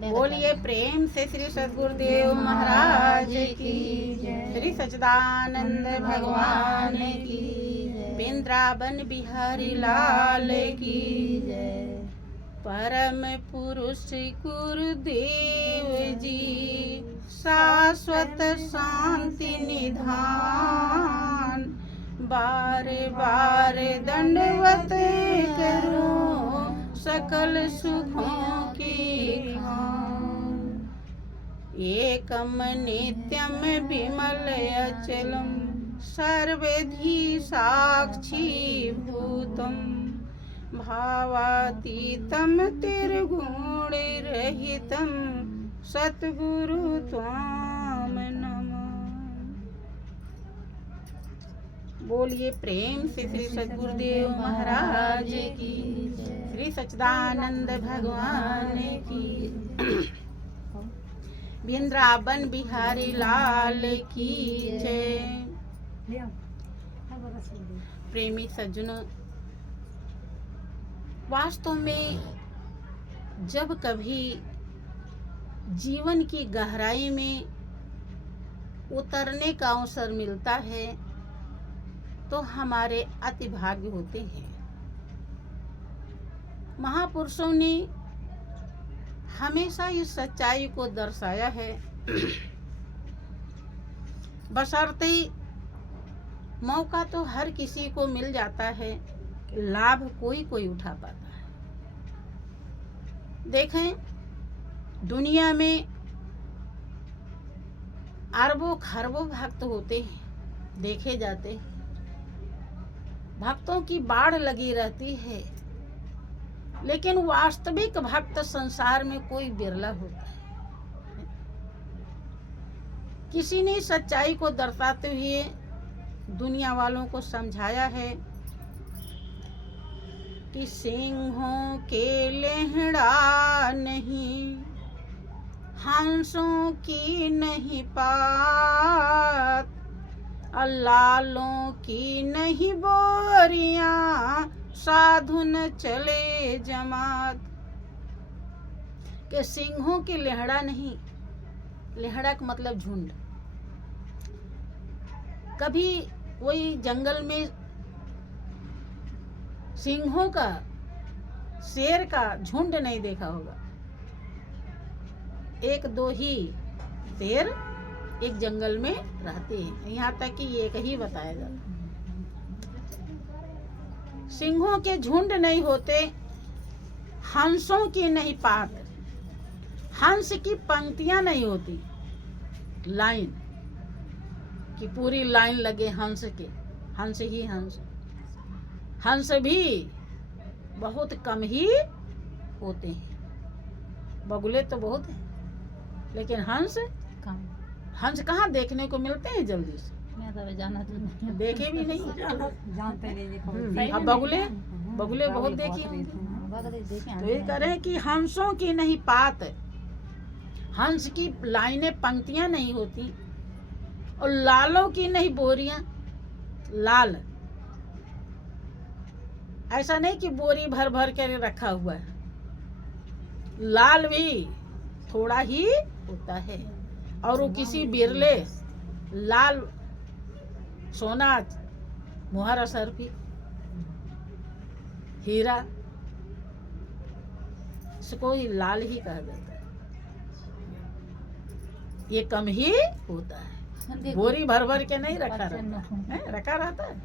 बोलिए प्रेम से श्री सद्गुरुदेव महाराज की जय, श्री सच्चिदानंद भगवान की जय, वृंदावन बिहारी लाल की जय। परम पुरुष गुरुदेव जी शाश्वत शांति निधान, बारे बारे दंडवत करूं सकल सुखों की खान। एकम नित्यम विमल अचलम सर्वधि साक्षी भूतम, भावातीतम त्रिगुण रहितम सतगुरु त्वाम नमः। बोलिए प्रेम से श्री सद्गुरुदेव महाराज की, श्री सच्चिदानंद भगवान की, वृंदावन बिहारी लाल की जय। प्रेमी सज्जनों, वास्तव में जब कभी जीवन की गहराई में उतरने का अवसर मिलता है तो हमारे अति भाग्य होते हैं। महापुरुषों ने हमेशा इस सच्चाई को दर्शाया है, बशर्ते मौका तो हर किसी को मिल जाता है, लाभ कोई कोई उठा पाता है। देखें, दुनिया में अरबों खरबों भक्त होते हैं, देखे जाते हैं, भक्तों की बाढ़ लगी रहती है, लेकिन वास्तविक भक्त संसार में कोई बिरला होता है। किसी ने सच्चाई को दर्शाते हुए दुनिया वालों को समझाया है कि सिंहों के लेहड़ा नहीं, हंसों की नहीं पात, लालों की नहीं बोरियां, साधु न चले जमात। के सिंहों की लेहड़ा नहीं, लेहड़ा का मतलब झुंड। कभी कोई जंगल में सिंहों का, शेर का झुंड नहीं देखा होगा। एक दो ही शेर एक जंगल में रहते हैं, यहाँ तक कि एक ही बताया जाता। सिंहों के झुंड नहीं होते, हंसों की नहीं पात, हंस की पंक्तियां नहीं होती, लाइन कि पूरी लाइन लगे हंस के, हंस ही हंस। हंस भी बहुत कम ही होते हैं, बगुले तो बहुत हैं, लेकिन हंस कम। हंस कहाँ देखने को मिलते हैं जल्दी से, मैं तो जाना तो देखे भी नहीं, जानते नहीं। अब बगुले बहुत देखी होंगी। तो ये कह रहे हैं कि हंसों की नहीं पात, हंस की लाइनें पंक्तियां नहीं होती, और लालों की नहीं बोरियां। लाल ऐसा नहीं कि बोरी भर भर के रखा हुआ है, लाल भी थोड़ा ही होता है, और वो किसी बिरले लाल सोना मुहर असर भी हीरा, इसको ही लाल ही कहा जाता है। ये कम ही होता है, बोरी भर भर के नहीं रखा रहता है, रखा रहता है,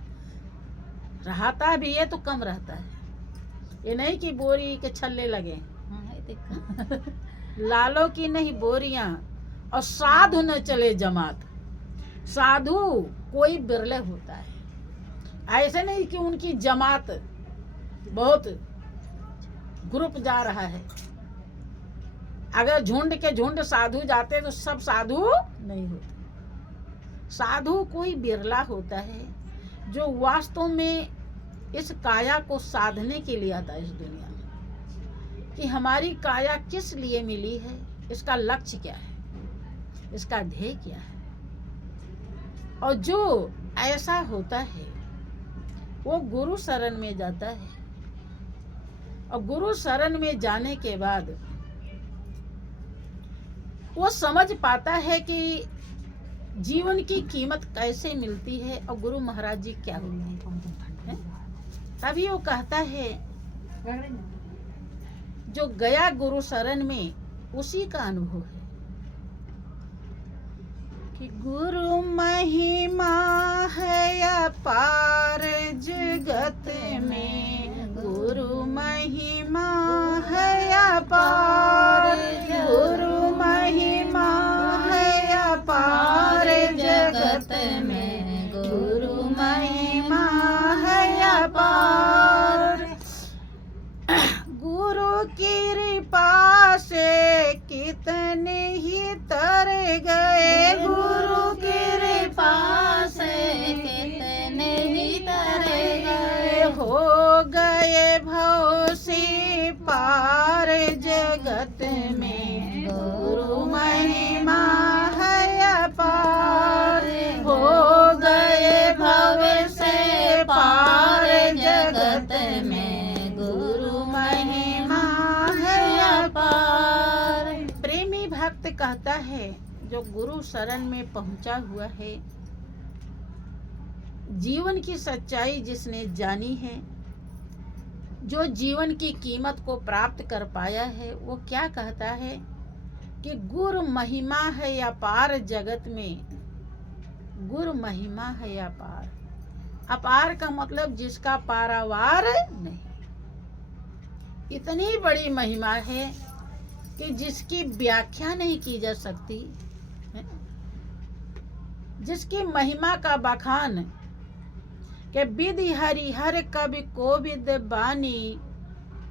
रहता भी है तो कम रहता है। ये नहीं कि बोरी के छल्ले लगे। लालों की नहीं बोरियां, और साधु न चले जमात। साधु कोई बिरले होता है, ऐसे नहीं कि उनकी जमात बहुत ग्रुप जा रहा है। अगर झुंड के झुंड साधु जाते तो सब साधु नहीं होते। साधु कोई बिरला होता है जो वास्तव में इस काया को साधने के लिए आता है इस दुनिया में, कि हमारी काया किस लिए मिली है, इसका लक्ष्य क्या है, इसका ध्येय क्या है। और जो ऐसा होता है वो गुरु शरण में जाता है, और गुरु शरण में जाने के बाद वो समझ पाता है कि जीवन की कीमत कैसे मिलती है और गुरु महाराज जी क्या होते हैं। तभी वो कहता है, जो गया गुरु शरण में उसी का अनुभव है कि गुरु महिमा है अपार जगत में, गुरु महिमा है अपार, गुरु महिमा है अपार जगत में, गुरु महिमा है अपार। गुरु की कृपा से कितने ही तर गए, गुरु की कृपा से कितने ही तर गए, हो गए भव से पार जगत में, गुरु महिमा है अपार, हो गए भव से पार जगत में, गुरु महिमा है अपार। प्रेमी भक्त कहता है, जो गुरु शरण में पहुंचा हुआ है, जीवन की सच्चाई जिसने जानी है, जो जीवन की कीमत को प्राप्त कर पाया है, वो क्या कहता है कि गुरु महिमा है अपार जगत में, गुरु महिमा है अपार। अपार का मतलब जिसका पारावार नहीं। इतनी बड़ी महिमा है कि जिसकी व्याख्या नहीं की जा सकती है? जिसकी महिमा का बखान के विधि हरिहर कवि कोविद बानी,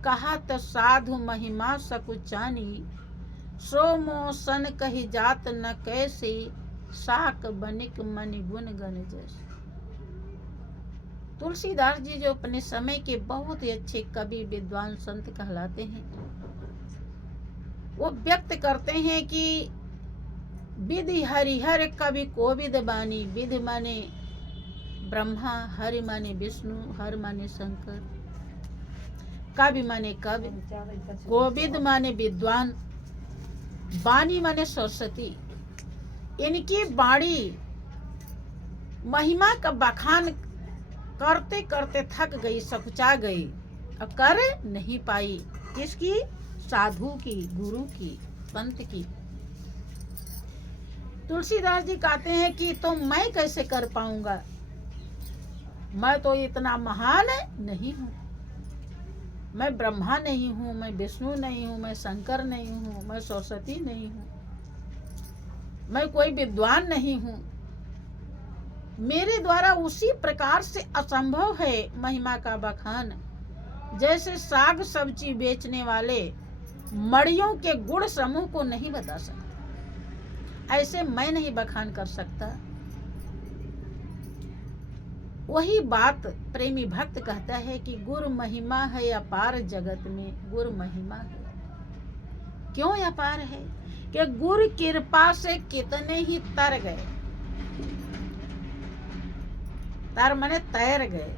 कहा तो साधु महिमा सकुचानी, सो मोसन कही जात न कैसी, साक बनिक मनि गुण गण जैसे। तुलसीदास जी जो अपने समय के बहुत ही अच्छे कवि विद्वान संत कहलाते हैं, वो व्यक्त करते हैं कि विधि हरिहर कवि कोविद बानी। विधि माने ब्रह्मा, हरि माने विष्णु, हर माने शंकर, कवि माने कवि, कोविद माने विद्वान, बानी माने सरस्वती। इनकी बाणी महिमा का बखान करते करते थक गई, सकुचा गई और कर नहीं पाई। किसकी? साधु की, गुरु की, संत की। तुलसीदास जी कहते हैं कि तो मैं कैसे कर पाऊंगा, मैं तो इतना महान नहीं हूँ, मैं ब्रह्मा नहीं हूँ, मैं विष्णु नहीं हूँ, मैं शंकर नहीं हूँ, मैं सरस्वती नहीं हूँ, मैं कोई विद्वान नहीं हूँ। मेरे द्वारा उसी प्रकार से असंभव है महिमा का बखान, जैसे साग सब्जी बेचने वाले मड़ियों के गुण समूह को नहीं बता सकता, ऐसे मैं नहीं बखान कर सकता। वही बात प्रेमी भक्त कहता है कि गुरु महिमा है अपार जगत में, गुरु महिमा है। क्यों अपार है? कि गुरु कृपा से कितने ही तर गए। तर माने तैर गए।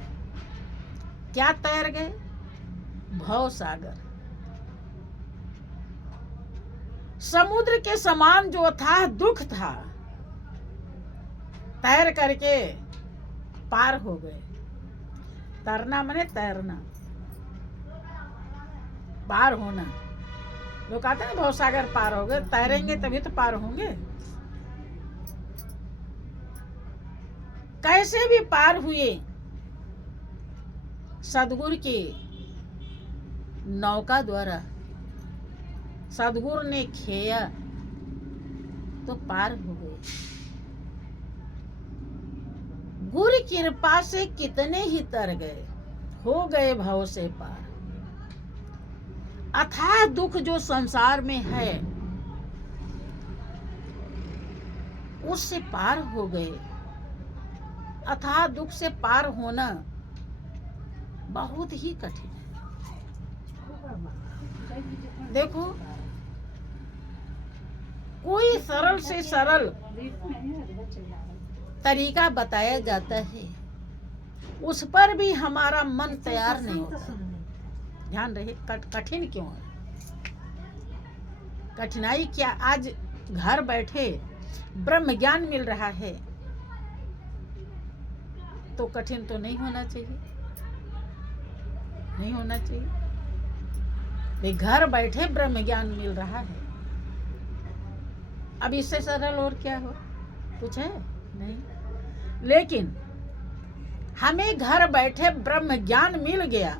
क्या तैर गए? भव सागर, समुद्र के समान जो था दुख था, तैर करके पार हो गए। तरना माने तैरना, पार होना। लोग कहते हैं भव सागर पार हो गए, तैरेंगे तभी तो पार होंगे। कैसे भी पार हुए? सदगुरु की नौका द्वारा। सदगुरु ने खेया तो पार हो गए। गुरु कृपा से कितने ही तर गए, हो गए भव से पार। अथाह दुख जो संसार में है, उससे पार हो गए। अथाह दुख से पार होना बहुत ही कठिन है। देखो, कोई सरल से सरल तरीका बताया जाता है, उस पर भी हमारा मन तैयार नहीं होता। ध्यान रहे, कठिन क्यों है? कठिनाई क्या? आज घर बैठे ब्रह्म ज्ञान मिल रहा है तो कठिन तो नहीं होना चाहिए, नहीं होना चाहिए। भाई घर बैठे ब्रह्म ज्ञान मिल रहा है, अब इससे सरल और क्या हो, कुछ है नहीं। लेकिन हमें घर बैठे ब्रह्म ज्ञान मिल गया,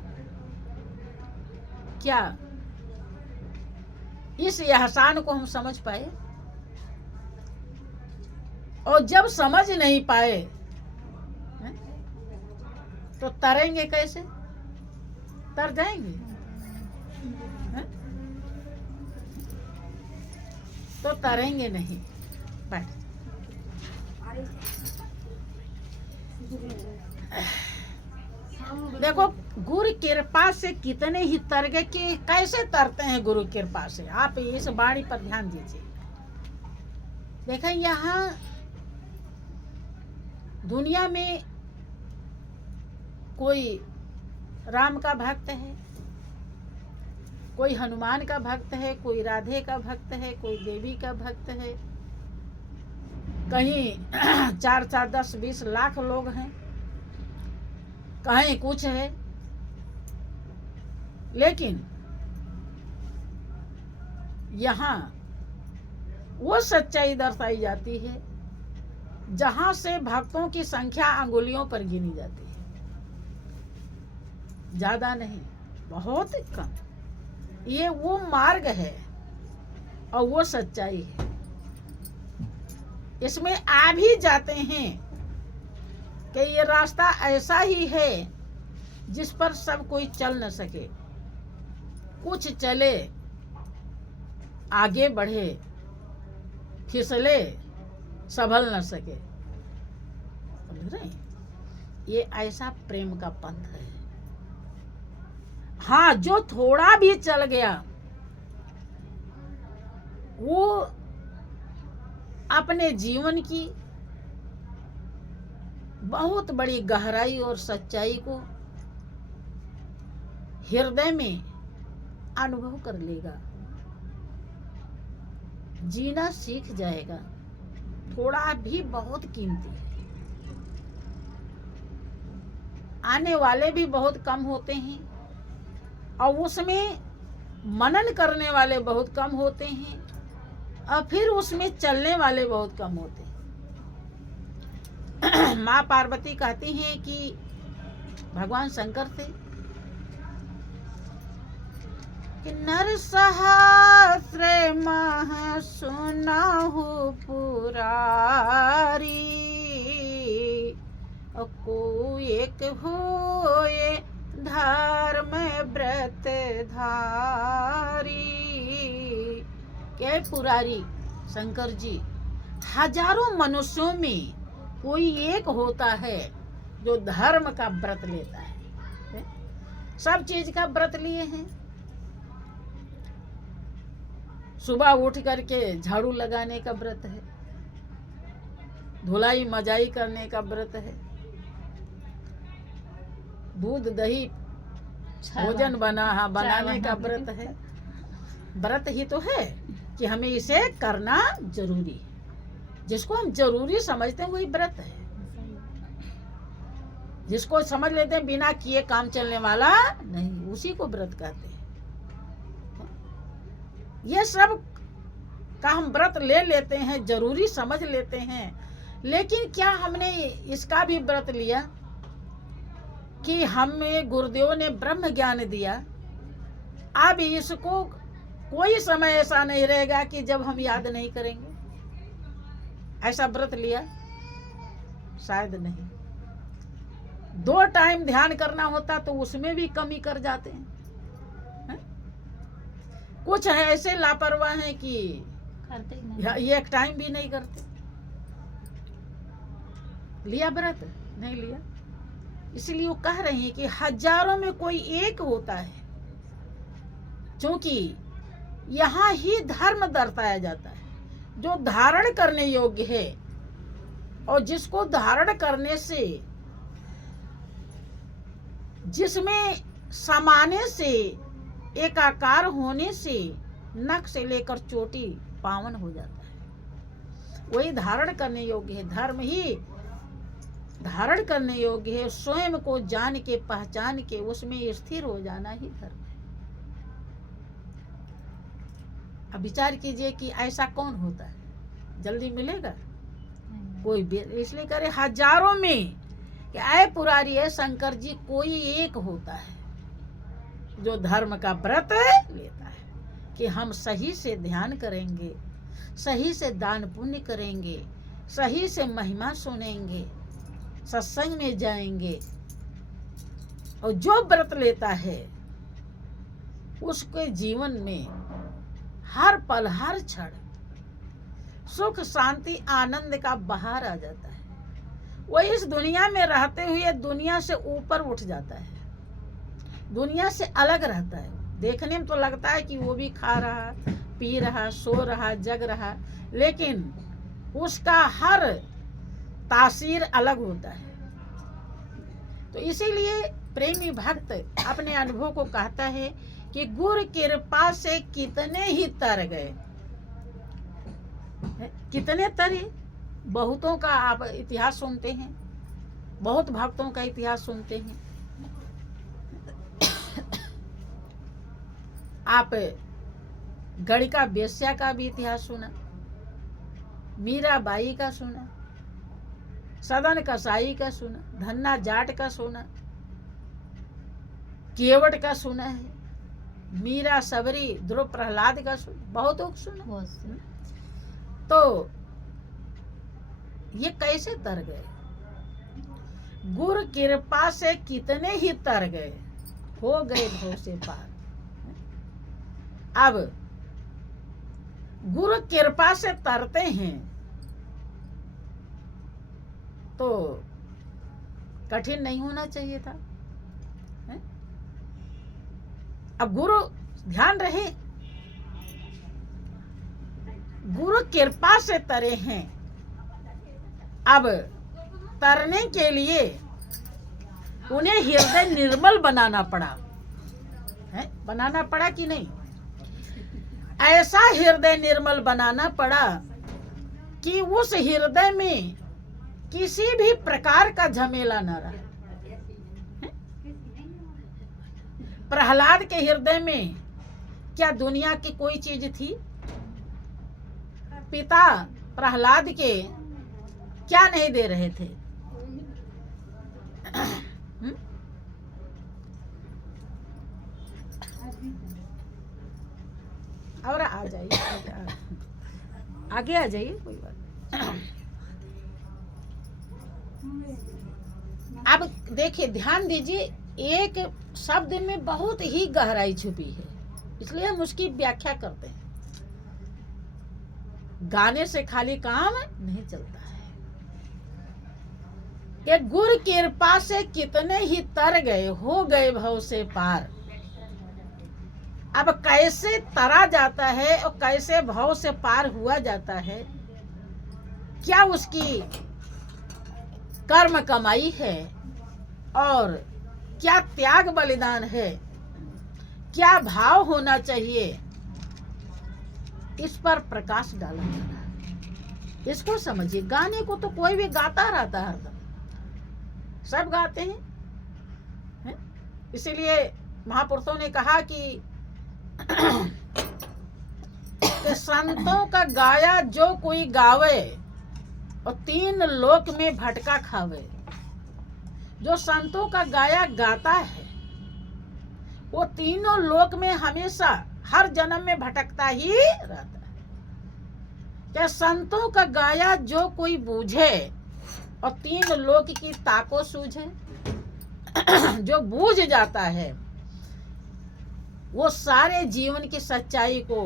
क्या इस एहसान को हम समझ पाए? और जब समझ नहीं पाए तो तरेंगे कैसे? तर जाएंगे तो तरेंगे नहीं। बैठ। देखो गुरु कृपा से कितने ही तर गए कि कैसे तरते हैं गुरु कृपा से। आप इस वाणी पर ध्यान दीजिए। देखा यहाँ दुनिया में कोई राम का भक्त है, कोई हनुमान का भक्त है, कोई राधे का भक्त है, कोई देवी का भक्त है, कहीं 4-4, 10, 20 लाख लोग हैं, कहीं कुछ है। लेकिन यहाँ वो सच्चाई दर्शाई जाती है जहां से भक्तों की संख्या अंगुलियों पर गिनी जाती है, ज्यादा नहीं, बहुत कम। ये वो मार्ग है और वो सच्चाई है। इसमें आ भी जाते हैं कि ये रास्ता ऐसा ही है जिस पर सब कोई चल न सके, कुछ चले, आगे बढ़े, फिसले, संभल न सके। समझ रहे हैं? ये ऐसा प्रेम का पंथ है। हाँ, जो थोड़ा भी चल गया वो अपने जीवन की बहुत बड़ी गहराई और सच्चाई को हृदय में अनुभव कर लेगा, जीना सीख जाएगा। थोड़ा भी बहुत कीमती है। आने वाले भी बहुत कम होते हैं और उसमें मनन करने वाले बहुत कम होते हैं और फिर उसमें चलने वाले बहुत कम होते हैं। माँ पार्वती कहती हैं कि भगवान शंकर से कि नर सहस्र मह सुनाहु पुरारी, को एक होए धर्म व्रत धारी। क्या पुरारी शंकर जी, हजारों मनुष्यों में कोई एक होता है जो धर्म का व्रत लेता है। सब चीज का व्रत लिए हैं। सुबह उठ करके झाड़ू लगाने का व्रत है, धुलाई मजाई करने का व्रत है, दूध दही भोजन बनाने का व्रत है। व्रत ही तो है कि हमें इसे करना जरूरी है। जिसको हम जरूरी समझते हैं वही व्रत है। जिसको समझ लेते हैं बिना किए काम चलने वाला नहीं, उसी को व्रत कहते हैं। ये सब का हम व्रत ले लेते हैं, जरूरी समझ लेते हैं, लेकिन क्या हमने इसका भी व्रत लिया कि हमें गुरुदेव ने ब्रह्म ज्ञान दिया, अब इसको कोई समय ऐसा नहीं रहेगा कि जब हम याद नहीं करेंगे। ऐसा व्रत लिया? शायद नहीं। 2 टाइम ध्यान करना होता तो उसमें भी कमी कर जाते हैं। कुछ है ऐसे लापरवाह हैं कि ये 1 टाइम भी नहीं करते। लिया व्रत? नहीं लिया। इसलिए वो कह रहे हैं कि हजारों में कोई एक होता है, क्योंकि यहाँ ही धर्म दर्शाया जाता है जो धारण करने योग्य है और जिसको धारण करने से, जिसमें समाने से, एकाकार होने से नख से लेकर चोटी पावन हो जाता है। वही धारण करने योग्य है। धर्म ही धारण करने योग्य है। स्वयं को जान के पहचान के उसमें स्थिर हो जाना ही धर्म है। अब विचार कीजिए कि ऐसा कौन होता है, जल्दी मिलेगा कोई? इसलिए करे हजारों में कि आए पुरारी है शंकर जी, कोई एक होता है जो धर्म का व्रत लेता है कि हम सही से ध्यान करेंगे, सही से दान पुण्य करेंगे, सही से महिमा सुनेंगे, सत्संग में जाएंगे। और जो व्रत लेता है उसके जीवन में हर पल हर क्षण सुख शांति आनंद का बहार आ जाता है। वो इस दुनिया में रहते हुए दुनिया से ऊपर उठ जाता है, दुनिया से अलग रहता है। देखने में तो लगता है कि वो भी खा रहा, पी रहा, सो रहा, जग रहा, लेकिन उसका हर तासीर अलग होता है। तो इसीलिए प्रेमी भक्त अपने अनुभव को कहता है कि गुरु कृपा से कितने ही तर गए। कितने तरे? बहुतों का आप इतिहास सुनते हैं, बहुत भक्तों का इतिहास सुनते हैं। आप गणिका बेश्या का भी इतिहास सुना, मीराबाई का सुना, सदन कसाई का सुना, धन्ना जाट का सुना, केवट का सुना है, मीरा सबरी, ध्रुव प्रहलाद का सुना, बहुतों को सुना। तो ये कैसे तर गए? गुरु कृपा से कितने ही तर गए, हो गए भव से पार। अब गुरु कृपा से तरते हैं तो कठिन नहीं होना चाहिए था। अब गुरु, ध्यान रहे, गुरु कृपा से तरे हैं। अब तरने के लिए उन्हें हृदय निर्मल बनाना पड़ा है, बनाना पड़ा कि नहीं? ऐसा हृदय निर्मल बनाना पड़ा कि उस हृदय में किसी भी प्रकार का झमेला न रहा। प्रहलाद के हृदय में क्या दुनिया की कोई चीज थी? पिता प्रहलाद के क्या नहीं दे रहे थे? और आ जाइए, आगे आ जाइए, कोई बात। अब देखिए, ध्यान दीजिए, एक शब्द में बहुत ही गहराई छुपी है, इसलिए हम उसकी व्याख्या करते हैं। गाने से खाली काम नहीं चलता है। कि गुरु कृपा से कितने ही तर गए, हो गए भव से पार। अब कैसे तरा जाता है और कैसे भव से पार हुआ जाता है? क्या उसकी कर्म कमाई है और क्या त्याग बलिदान है? क्या भाव होना चाहिए? इस पर प्रकाश डाला जा रहा है। इसको समझिए। गाने को तो कोई भी गाता रहता है, हरदम सब गाते हैं। इसीलिए महापुरुषों ने कहा कि संतों का गाया जो कोई गावे और 3 लोक में भटका खावे। जो संतों का गाया गाता है वो तीनों लोक में हमेशा हर जन्म में भटकता ही रहता है। क्या संतों का गाया जो कोई बूझे और 3 लोक की ताको सूझे। जो बूझ जाता है वो सारे जीवन की सच्चाई को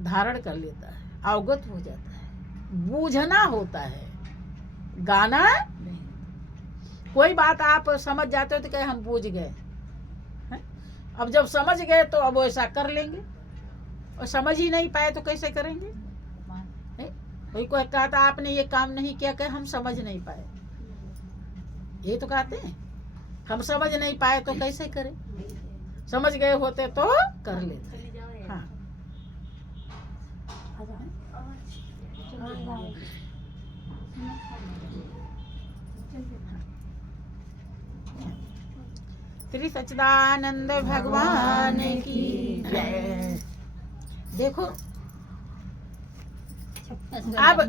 धारण कर लेता है, अवगत हो जाता है। बूझना होता है, गाना नहीं। कोई बात आप समझ जाते हो तो कहे हम बूझ गए। अब जब समझ गए तो अब ऐसा कर लेंगे, और समझ ही नहीं पाए तो कैसे करेंगे? कोई कहता था आपने ये काम नहीं किया, कहे हम समझ नहीं पाए। ये तो कहते हैं हम समझ नहीं पाए तो कैसे करें? समझ गए होते तो कर लेते। हाँ, श्री सच्चिदानंद भगवान की जय। देखो अब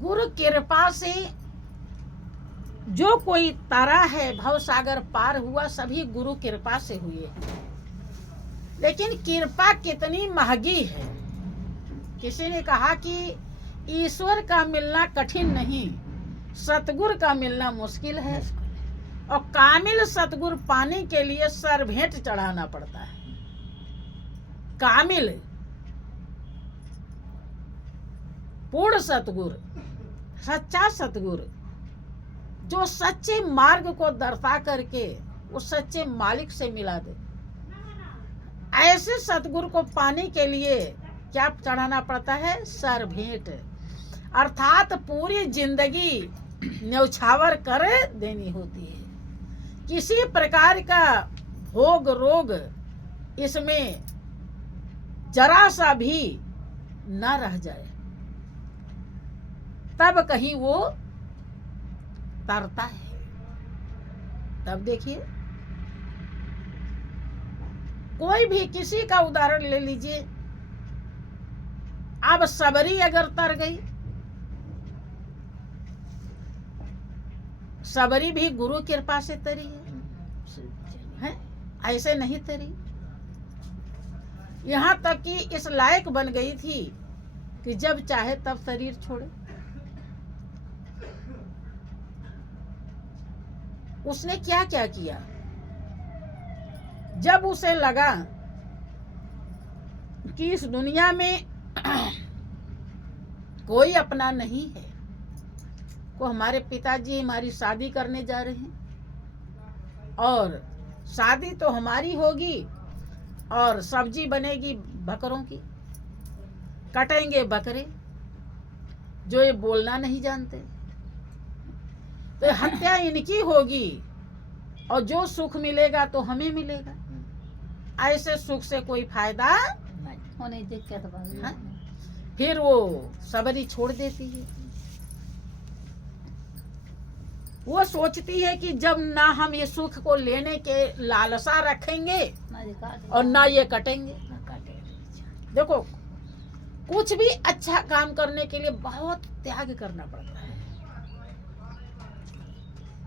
गुरु कृपा से जो कोई तारा है भव सागर पार हुआ, सभी गुरु कृपा से हुए। लेकिन कृपा कितनी महंगी है। किसी ने कहा कि ईश्वर का मिलना कठिन नहीं, सतगुरु का मिलना मुश्किल है, और कामिल सतगुरु पाने के लिए सर भेंट चढ़ाना पड़ता है। कामिल पूर्ण सतगुरु, सच्चा सतगुरु, जो सच्चे मार्ग को दर्शा करके उस सच्चे मालिक से मिला दे, ऐसे सतगुरु को पाने के लिए क्या चढ़ाना पड़ता है? सर भेंट, अर्थात पूरी जिंदगी न्यौछावर कर देनी होती है। किसी प्रकार का भोग रोग इसमें जरा सा भी न रह जाए, तब कहीं वो तरता है। तब देखिए, कोई भी किसी का उदाहरण ले लीजिए। अब सबरी अगर तर गई, सबरी भी गुरु कृपा से तरी है, ऐसे नहीं तरी। यहाँ तक कि इस लायक बन गई थी कि जब चाहे तब शरीर छोड़े। उसने क्या क्या किया? जब उसे लगा कि इस दुनिया में कोई अपना नहीं है, को हमारे पिताजी हमारी शादी करने जा रहे हैं, और शादी तो हमारी होगी और सब्जी बनेगी बकरों की, कटेंगे बकरे जो ये बोलना नहीं जानते, तो हत्या इनकी होगी और जो सुख मिलेगा तो हमें मिलेगा। ऐसे सुख से कोई फायदा नहीं, दिक्कत। फिर वो सबरी छोड़ देती है। वो सोचती है कि जब ना हम ये सुख को लेने के लालसा रखेंगे और ना ये कटेंगे। देखो, कुछ भी अच्छा काम करने के लिए बहुत त्याग करना पड़ता है,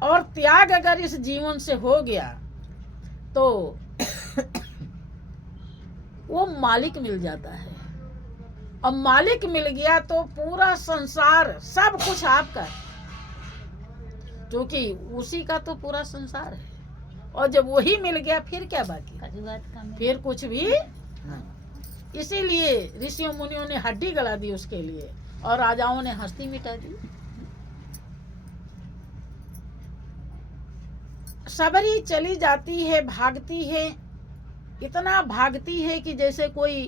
और त्याग अगर इस जीवन से हो गया तो वो मालिक मिल जाता है, और मालिक मिल गया तो पूरा संसार सब कुछ आपका, क्योंकि उसी का तो पूरा संसार है। और जब वही मिल गया फिर क्या बाकी, फिर कुछ भी। इसीलिए ऋषियों मुनियों ने हड्डी गला दी उसके लिए, और राजाओं ने हस्ती मिटा दी। सबरी चली जाती है, भागती है, इतना भागती है कि जैसे कोई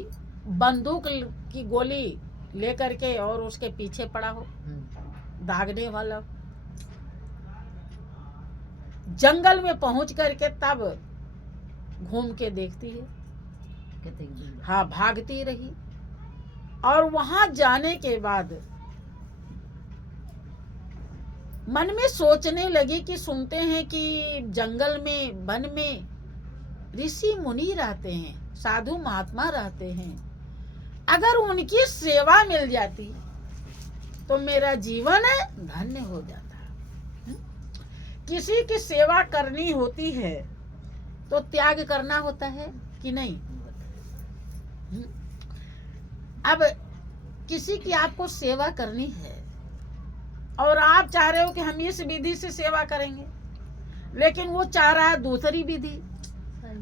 बंदूक की गोली लेकर के और उसके पीछे पड़ा हो, दागने वाला। जंगल में पहुंच करके तब घूम के देखती है, हाँ, भागती रही। और वहां जाने के बाद मन में सोचने लगी कि सुनते हैं कि जंगल में, वन में ऋषि मुनि रहते हैं, साधु महात्मा रहते हैं। अगर उनकी सेवा मिल जाती तो मेरा जीवन धन्य हो जाता। किसी की सेवा करनी होती है तो त्याग करना होता है कि नहीं? अब किसी की आपको सेवा करनी है और आप चाह रहे हो कि हम इस विधि से सेवा करेंगे, लेकिन वो चाह रहा है दूसरी विधि।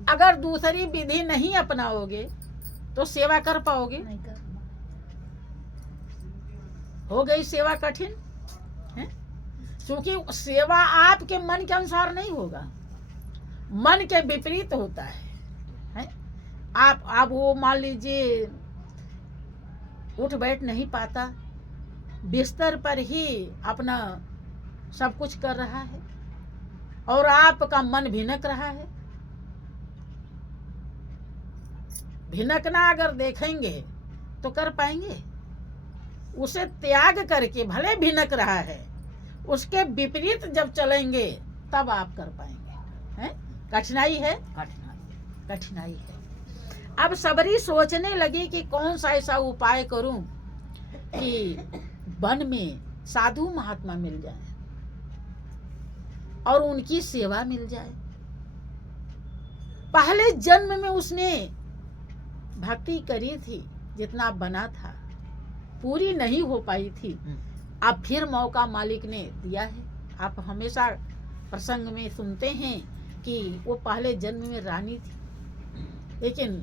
अगर दूसरी विधि नहीं अपनाओगे तो सेवा कर पाओगे? हो गई सेवा कठिन है, क्योंकि सेवा आपके मन के अनुसार नहीं होगा, मन के विपरीत होता है? आप वो मान लीजिए उठ बैठ नहीं पाता, बिस्तर पर ही अपना सब कुछ कर रहा है और आपका मन भिनक रहा है, भिनकना अगर देखेंगे तो कर पाएंगे? उसे त्याग करके, भले भिनक रहा है, उसके विपरीत जब चलेंगे तब आप कर पाएंगे। हैं? कठिनाई है, कठिनाई है। अब सबरी सोचने लगी कि कौन सा ऐसा उपाय करूं कि वन में साधु महात्मा मिल जाए और उनकी सेवा मिल जाए। पहले जन्म में उसने भक्ति करी थी, जितना बना था, पूरी नहीं हो पाई थी। अब फिर मौका मालिक ने दिया है। आप हमेशा प्रसंग में सुनते हैं कि वो पहले जन्म में रानी थी, लेकिन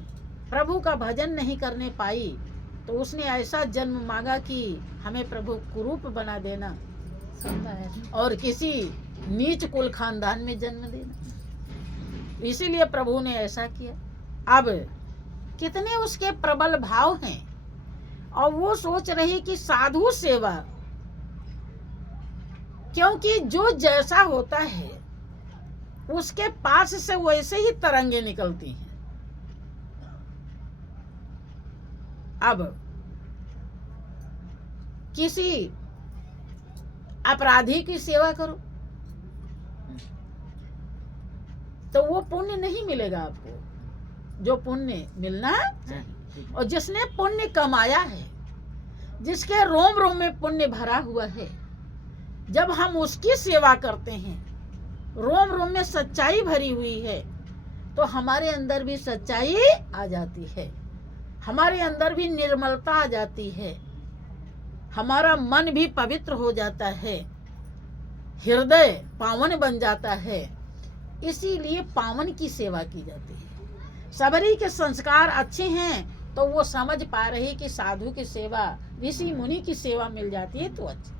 प्रभु का भजन नहीं करने पाई, तो उसने ऐसा जन्म मांगा कि हमें प्रभु कुरूप बना देना और किसी नीच कुल खानदान में जन्म देना। इसीलिए प्रभु ने ऐसा किया। अब कितने उसके प्रबल भाव हैं, और वो सोच रही कि साधु सेवा, क्योंकि जो जैसा होता है उसके पास से वैसे ही तरंगे निकलती हैं। अब किसी अपराधी की सेवा करो तो वो पुण्य नहीं मिलेगा आपको, जो पुण्य मिलना चाहिए। और जिसने पुण्य कमाया है, जिसके रोम रोम में पुण्य भरा हुआ है, जब हम उसकी सेवा करते हैं, रोम रोम में सच्चाई भरी हुई है, तो हमारे अंदर भी सच्चाई आ जाती है, हमारे अंदर भी निर्मलता आ जाती है, हमारा मन भी पवित्र हो जाता है, हृदय पावन बन जाता है। इसीलिए पावन की सेवा की जाती है। सबरी के संस्कार अच्छे हैं तो वो समझ पा रही कि साधु की सेवा, ऋषि मुनि की सेवा मिल जाती है तो अच्छी।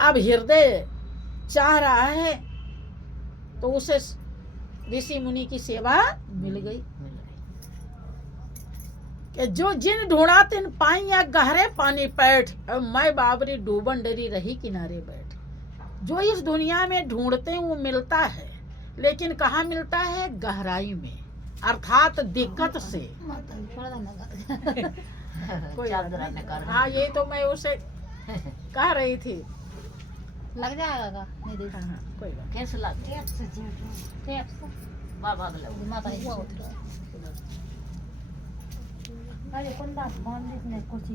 अब हृदय चाह रहा है तो उसे ऋषि मुनि की सेवा मिल गई कि जो जिन ढूंढा तिन पाई, या गहरे पानी पैठ, मैं बाबरी डूबन डरी रही किनारे बैठ। जो इस दुनिया में ढूंढते हैं वो मिलता है, लेकिन कहाँ मिलता है? गहराई में, अर्थात दिक्कत से। हाँ, ये तो मैं उसे कह रही थी। लग जाएगा नहीं देख। हाँ, कोई बात कैसे लग बाबा माता अरे कौन बात कौन कुर्सी